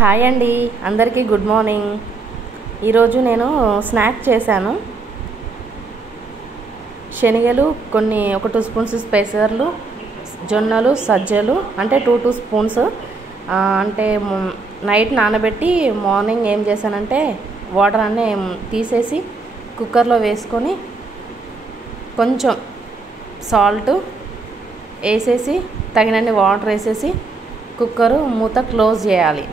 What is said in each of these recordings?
Hi అండి, అందరికీ good morning. ఈరోజు నేను స్నాక్ చేశాను. శనగలు కొన్ని ఒక 2 స్పూన్స్, పెసర్లు, జొన్నలు, సజ్జలు అంటే 2 స్పూన్స్ అంటే నైట్ నానబెట్టి మార్నింగ్ ఏం చేశానంటే వాటర్ అన్నీ తీసేసి కుక్కర్లో వేసుకొని కొంచెం సాల్ట్ వేసేసి తగినన్ని వాటర్ వేసేసి కుక్కరు మూత క్లోజ్ చేయాలి.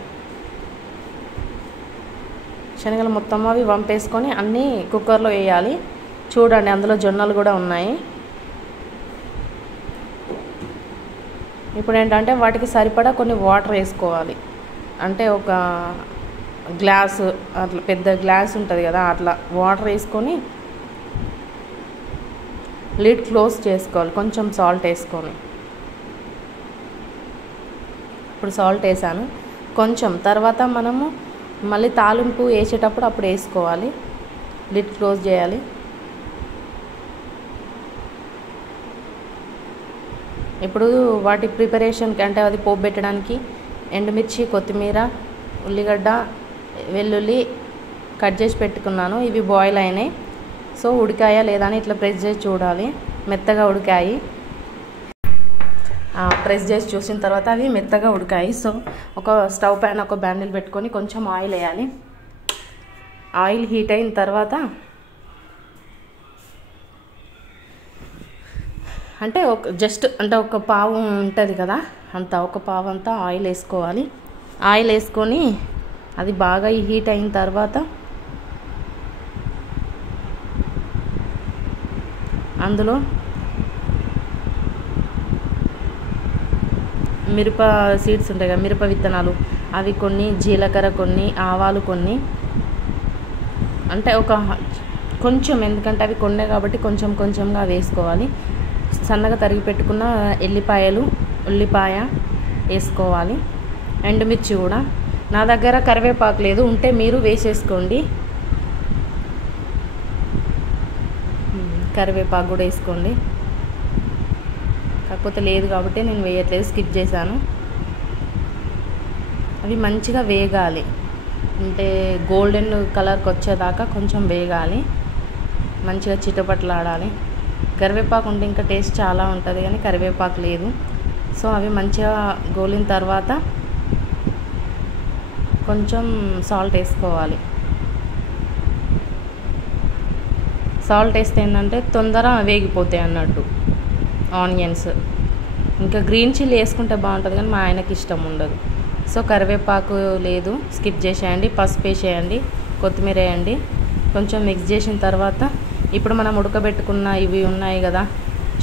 శనగలు మొత్తం అవి వంపేసుకొని అన్నీ కుక్కర్లో వేయాలి. చూడండి, అందులో జొన్నలు కూడా ఉన్నాయి. ఇప్పుడు ఏంటంటే వాటికి సరిపడా కొన్ని వాటర్ వేసుకోవాలి. అంటే ఒక గ్లాసు, అట్లా పెద్ద గ్లాస్ ఉంటుంది కదా, అట్లా వాటర్ వేసుకొని లిడ్ క్లోజ్ చేసుకోవాలి. కొంచెం సాల్ట్ వేసుకొని, ఇప్పుడు సాల్ట్ వేసాను కొంచెం. తర్వాత మనము మళ్ళీ తాలింపు వేసేటప్పుడు అప్పుడు వేసుకోవాలి. లిడ్ క్లోజ్ చేయాలి. ఇప్పుడు వాటి ప్రిపరేషన్కి అంటే అది పోపు పెట్టడానికి ఎండుమిర్చి, కొత్తిమీర, ఉల్లిగడ్డ, వెల్లుల్లి కట్ చేసి పెట్టుకున్నాను. ఇవి బాయిల్ అయినాయి. సో ఉడికాయా లేదా అని ఇట్లా ప్రెస్ చేసి చూడాలి. మెత్తగా ఉడికాయి. ప్రెస్ చేసి చూసిన తర్వాత అవి మెత్తగా ఉడికాయి. సో ఒక స్టవ్ పైన ఒక బ్యాండిల్ పెట్టుకొని కొంచెం ఆయిల్ వేయాలి. ఆయిల్ హీట్ అయిన తర్వాత అంటే ఒక పావు ఉంటుంది కదా, ఒక పావు అంతా ఆయిల్ వేసుకోవాలి. ఆయిల్ వేసుకొని అది బాగా హీట్ అయిన తర్వాత అందులో మిరప సీడ్స్ ఉంటాయి కదా, మిరప విత్తనాలు, అవి కొన్ని, జీలకర్ర కొన్ని, ఆవాలు కొన్ని, అంటే కొంచెం, ఎందుకంటే అవి కొన్నే కాబట్టి కొంచెం కొంచెంగా వేసుకోవాలి. సన్నగా తరిగి పెట్టుకున్న ఉల్లిపాయ వేసుకోవాలి. ఎండుమిర్చి కూడా. నా దగ్గర కరివేపాకు లేదు, ఉంటే మీరు వేసేసుకోండి. కరివేపాకు కూడా వేసుకోండి, కాకపోతే లేదు కాబట్టి నేను వేయట్లేదు, స్కిప్ చేశాను. అవి మంచిగా వేగాలి, అంటే గోల్డెన్ కలర్కి వచ్చేదాకా కొంచెం వేగాలి. మంచిగా చిటపట్లాడాలి. కరివేపాకు ఉంటే ఇంకా టేస్ట్ చాలా ఉంటుంది, కానీ కరివేపాకు లేదు. సో అవి మంచిగా గోలిన తర్వాత కొంచెం సాల్ట్ వేసుకోవాలి. సాల్ట్ వేస్తే ఏంటంటే తొందర వేగిపోతాయి అన్నట్టు ఆనియన్స్. ఇంకా గ్రీన్ చిల్లీ వేసుకుంటే బాగుంటుంది, కానీ మా ఆయనకి ఇష్టం ఉండదు. సో కరివేపాకు లేదు, స్కిప్ చేసేయండి. పసుపు వేసేయండి, కొత్తిమీర వేయండి. కొంచెం మిక్స్ చేసిన తర్వాత ఇప్పుడు మనం ఉడకబెట్టుకున్న ఇవి ఉన్నాయి కదా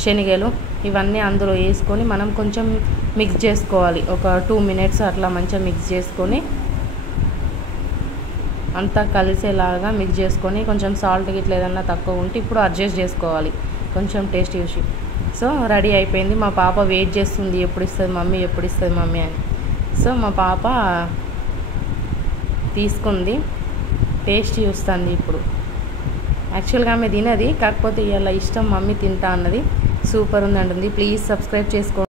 శనగలు, ఇవన్నీ అందులో వేసుకొని మనం కొంచెం మిక్స్ చేసుకోవాలి. ఒక 2 మినిట్స్ అట్లా మంచిగా మిక్స్ చేసుకొని అంతా కలిసేలాగా మిక్స్ చేసుకొని కొంచెం సాల్ట్ గిట్ల ఏదన్నా తక్కువ ఉంటే ఇప్పుడు అడ్జస్ట్ చేసుకోవాలి కొంచెం టేస్ట్ చూసి. సో రెడీ అయిపోయింది. మా పాప వెయిట్ చేస్తుంది, ఎప్పుడు ఇస్తుంది మమ్మీ అని. సో మా పాప తీసుకుంది, టేస్ట్ చూస్తుంది ఇప్పుడు. యాక్చువల్గా ఆమె తినది, కాకపోతే ఇవాళ ఇష్టం మమ్మీ తింటా అన్నది. సూపర్ ఉంది అంటుంది. ప్లీజ్ సబ్స్క్రైబ్ చేసుకోండి.